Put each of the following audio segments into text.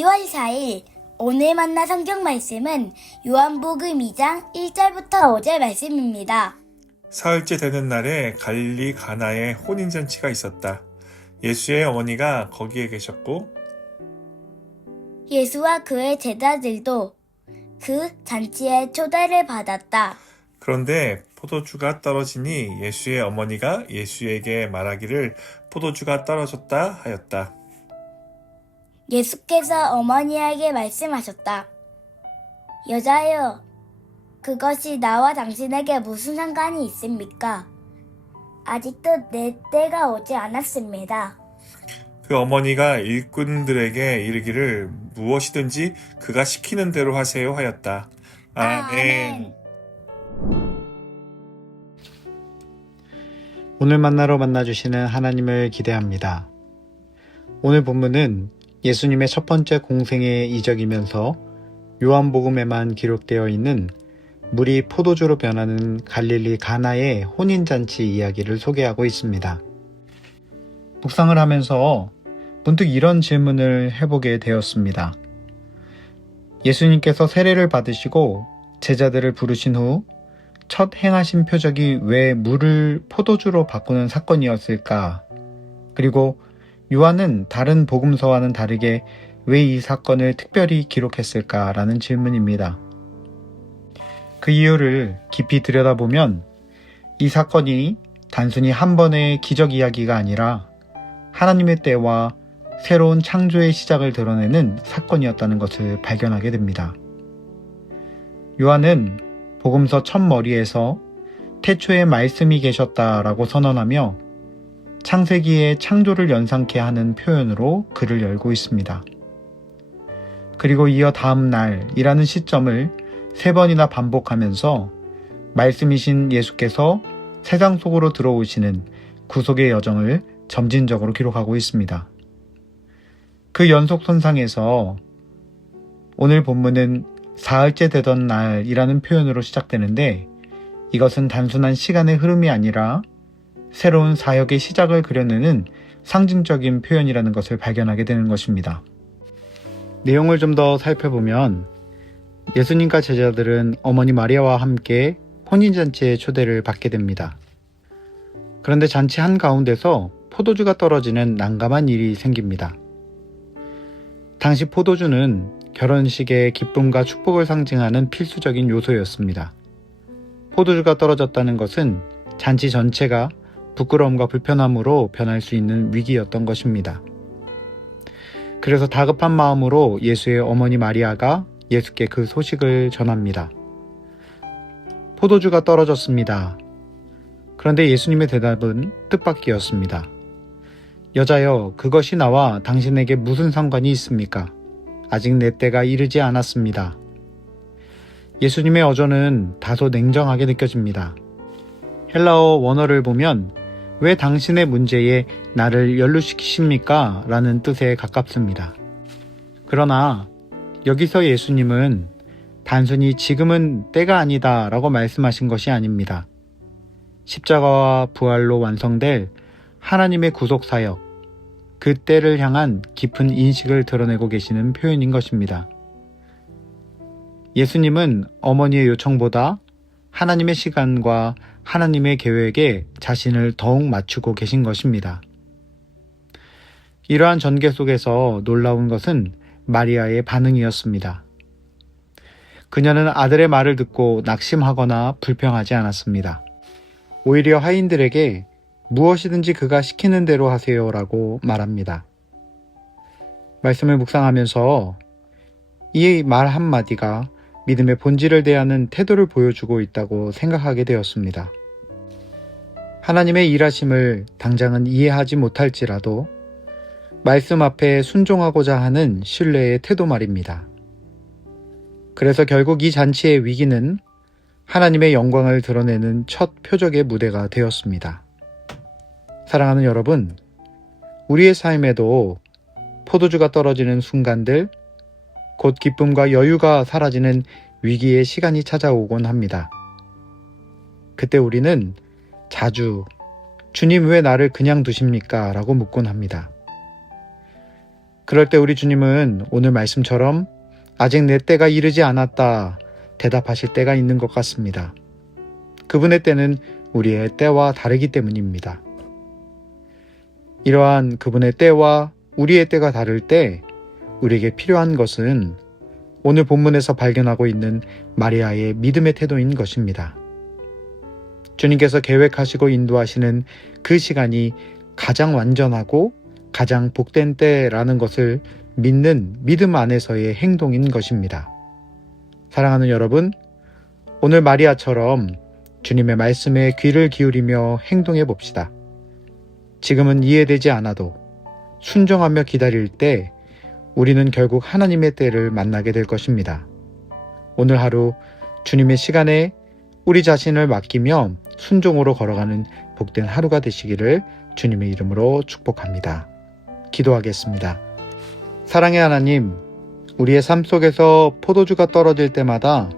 2월 4일 오늘 만나 성경 말씀은 요한복음 2장 1절부터 5절 말씀입니다. 사흘째 되는 날에 갈릴리 가나에 혼인잔치가 있었다. 예수의 어머니가 거기에 계셨고 예수와 그의 제자들도 그 잔치에 초대를 받았다. 그런데 포도주가 떨어지니 예수의 어머니가 예수에게 말하기를 포도주가 떨어졌다 하였다. 예수께서 어머니에게 말씀하셨다. 여자여, 그것이 나와 당신에게 무슨 상관이 있습니까? 아직도 내 때가 오지 않았습니다. 그 어머니가 일꾼들에게 이르기를 무엇이든지 그가 시키는 대로 하세요 하였다. 아멘. 오늘 만나러 만나주시는 하나님을 기대합니다. 오늘 본문은 예수님의 첫 번째 공생의 이적이면서 요한복음에만 기록되어 있는 물이 포도주로 변하는 갈릴리 가나의 혼인잔치 이야기를 소개하고 있습니다. 묵상을 하면서 문득 이런 질문을 해보게 되었습니다. 예수님께서 세례를 받으시고 제자들을 부르신 후 첫 행하신 표적이 왜 물을 포도주로 바꾸는 사건이었을까? 그리고 요한은 다른 복음서와는 다르게 왜 이 사건을 특별히 기록했을까라는 질문입니다. 그 이유를 깊이 들여다보면 이 사건이 단순히 한 번의 기적 이야기가 아니라 하나님의 때와 새로운 창조의 시작을 드러내는 사건이었다는 것을 발견하게 됩니다. 요한은 복음서 첫머리에서 태초에 말씀이 계셨다라고 선언하며 창세기의 창조를 연상케 하는 표현으로 글을 열고 있습니다. 그리고 이어 다음 날이라는 시점을 3번이나 반복하면서 말씀이신 예수께서 세상 속으로 들어오시는 구속의 여정을 점진적으로 기록하고 있습니다. 그 연속선상에서 오늘 본문은 사흘째 되던 날이라는 표현으로 시작되는데 이것은 단순한 시간의 흐름이 아니라 새로운 사역의 시작을 그려내는 상징적인 표현이라는 것을 발견하게 되는 것입니다. 내용을 좀 더 살펴보면 예수님과 제자들은 어머니 마리아와 함께 혼인잔치의 초대를 받게 됩니다. 그런데 잔치 한가운데서 포도주가 떨어지는 난감한 일이 생깁니다. 당시 포도주는 결혼식의 기쁨과 축복을 상징하는 필수적인 요소였습니다. 포도주가 떨어졌다는 것은 잔치 전체가 부끄러움과 불편함으로 변할 수 있는 위기였던 것입니다. 그래서 다급한 마음으로 예수의 어머니 마리아가 예수께 그 소식을 전합니다. 포도주가 떨어졌습니다. 그런데 예수님의 대답은 뜻밖이었습니다. 여자여, 그것이 나와 당신에게 무슨 상관이 있습니까? 아직 내 때가 이르지 않았습니다. 예수님의 어조는 다소 냉정하게 느껴집니다. 헬라어 원어를 보면 왜 당신의 문제에 나를 연루시키십니까? 라는 뜻에 가깝습니다. 그러나 여기서 예수님은 단순히 지금은 때가 아니다 라고 말씀하신 것이 아닙니다. 십자가와 부활로 완성될 하나님의 구속사역, 그 때를 향한 깊은 인식을 드러내고 계시는 표현인 것입니다. 예수님은 어머니의 요청보다 하나님의 시간과 하나님의 계획에 자신을 더욱 맞추고 계신 것입니다. 이러한 전개 속에서 놀라운 것은 마리아의 반응이었습니다. 그녀는 아들의 말을 듣고 낙심하거나 불평하지 않았습니다. 오히려 하인들에게 무엇이든지 그가 시키는 대로 하세요 라고 말합니다. 말씀을 묵상하면서 이 말 한마디가 믿음의 본질을 대하는 태도를 보여주고 있다고 생각하게 되었습니다. 하나님의 일하심을 당장은 이해하지 못할지라도 말씀 앞에 순종하고자 하는 신뢰의 태도 말입니다. 그래서 결국 이 잔치의 위기는 하나님의 영광을 드러내는 첫 표적의 무대가 되었습니다. 사랑하는 여러분, 우리의 삶에도 포도주가 떨어지는 순간들, 곧 기쁨과 여유가 사라지는 위기의 시간이 찾아오곤 합니다. 그때 우리는 자주 주님 왜 나를 그냥 두십니까? 라고 묻곤 합니다. 그럴 때 우리 주님은 오늘 말씀처럼 아직 내 때가 이르지 않았다 대답하실 때가 있는 것 같습니다. 그분의 때는 우리의 때와 다르기 때문입니다. 이러한 그분의 때와 우리의 때가 다를 때 우리에게 필요한 것은 오늘 본문에서 발견하고 있는 마리아의 믿음의 태도인 것입니다. 주님께서 계획하시고 인도하시는 그 시간이 가장 완전하고 가장 복된 때라는 것을 믿는 믿음 안에서의 행동인 것입니다. 사랑하는 여러분, 오늘 마리아처럼 주님의 말씀에 귀를 기울이며 행동해 봅시다. 지금은 이해되지 않아도 순종하며 기다릴 때 우리는 결국 하나님의 때를 만나게 될 것입니다. 오늘 하루 주님의 시간에 우리 자신을 맡기며 순종으로 걸어가는 복된 하루가 되시기를 주님의 이름으로 축복합니다. 기도하겠습니다. 사랑의 하나님, 우리의 삶 속에서 포도주가 떨어질 때마다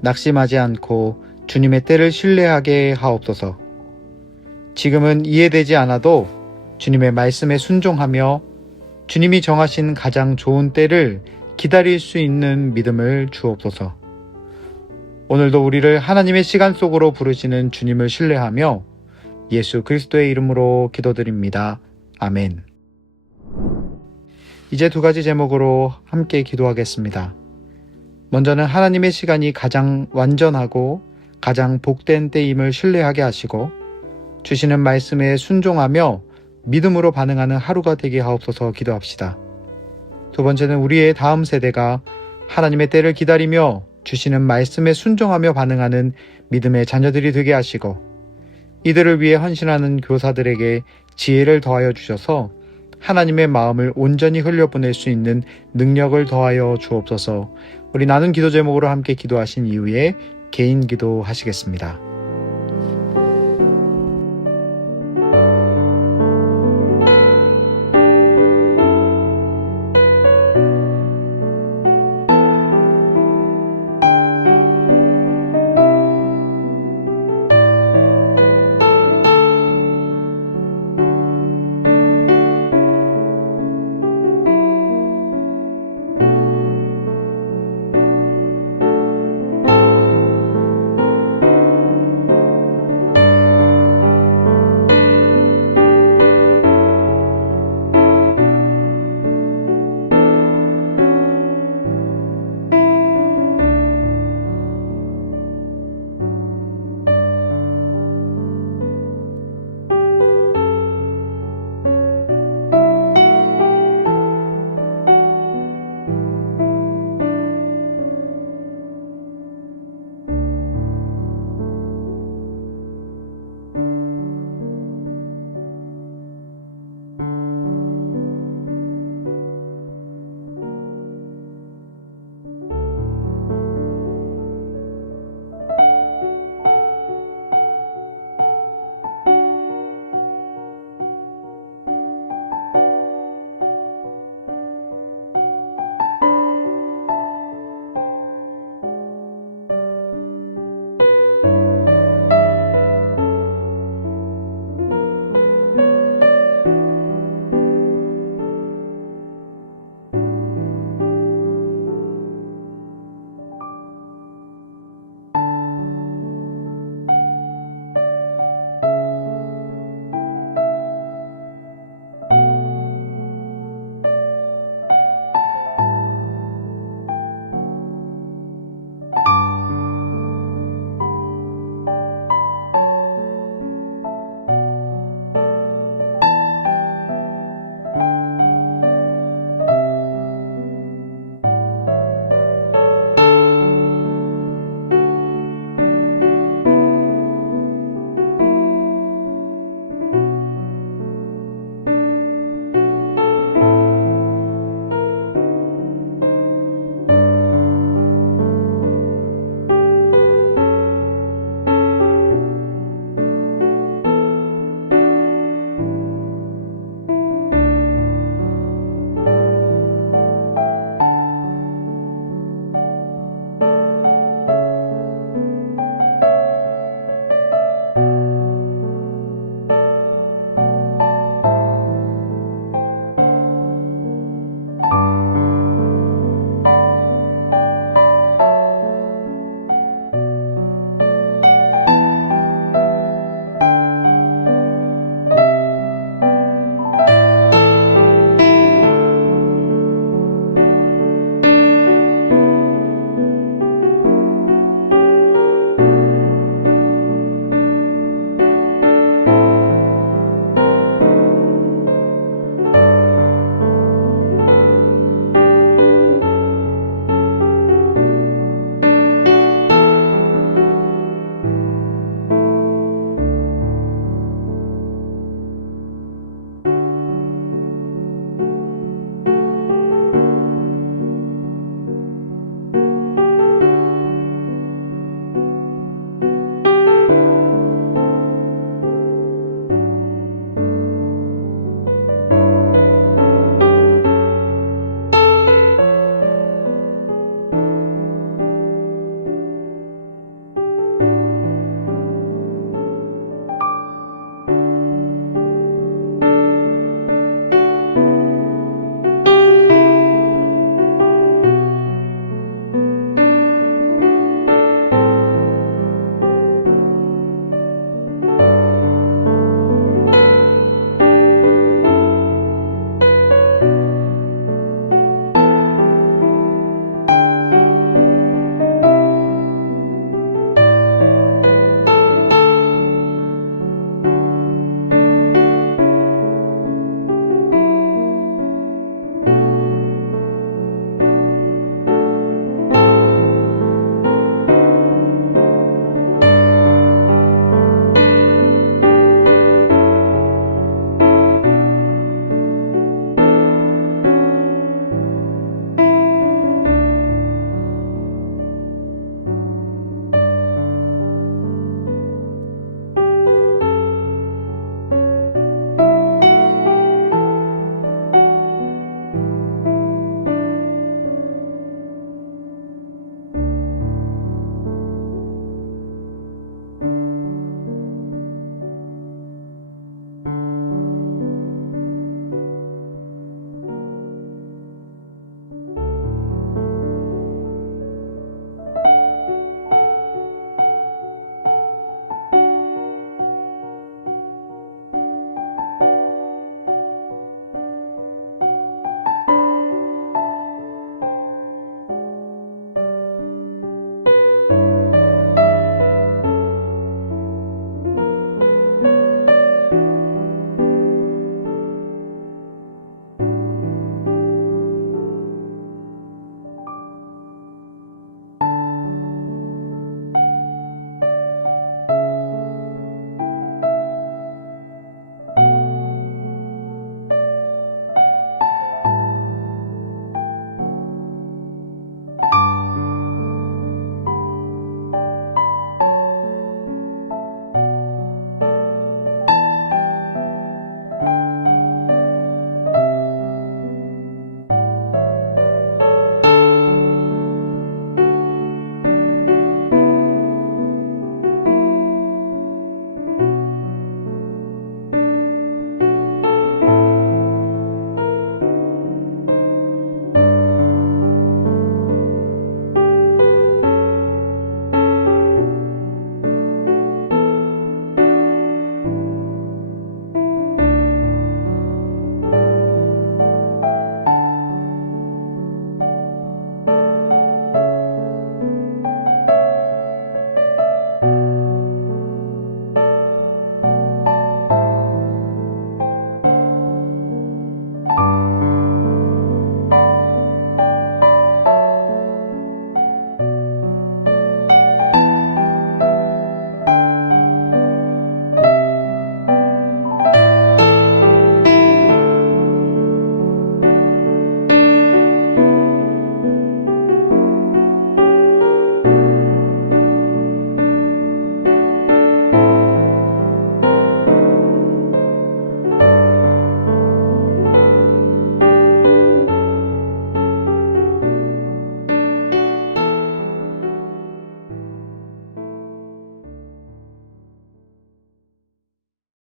낙심하지 않고 주님의 때를 신뢰하게 하옵소서. 지금은 이해되지 않아도 주님의 말씀에 순종하며 주님이 정하신 가장 좋은 때를 기다릴 수 있는 믿음을 주옵소서. 오늘도 우리를 하나님의 시간 속으로 부르시는 주님을 신뢰하며 예수 그리스도의 이름으로 기도드립니다. 아멘. 이제 두 가지 제목으로 함께 기도하겠습니다. 먼저는 하나님의 시간이 가장 완전하고 가장 복된 때임을 신뢰하게 하시고 주시는 말씀에 순종하며 믿음으로 반응하는 하루가 되게 하옵소서 기도합시다. 두 번째는 우리의 다음 세대가 하나님의 때를 기다리며 주시는 말씀에 순종하며 반응하는 믿음의 자녀들이 되게 하시고 이들을 위해 헌신하는 교사들에게 지혜를 더하여 주셔서 하나님의 마음을 온전히 흘려보낼 수 있는 능력을 더하여 주옵소서. 우리 나눈 기도 제목으로 함께 기도하신 이후에 개인 기도 하시겠습니다.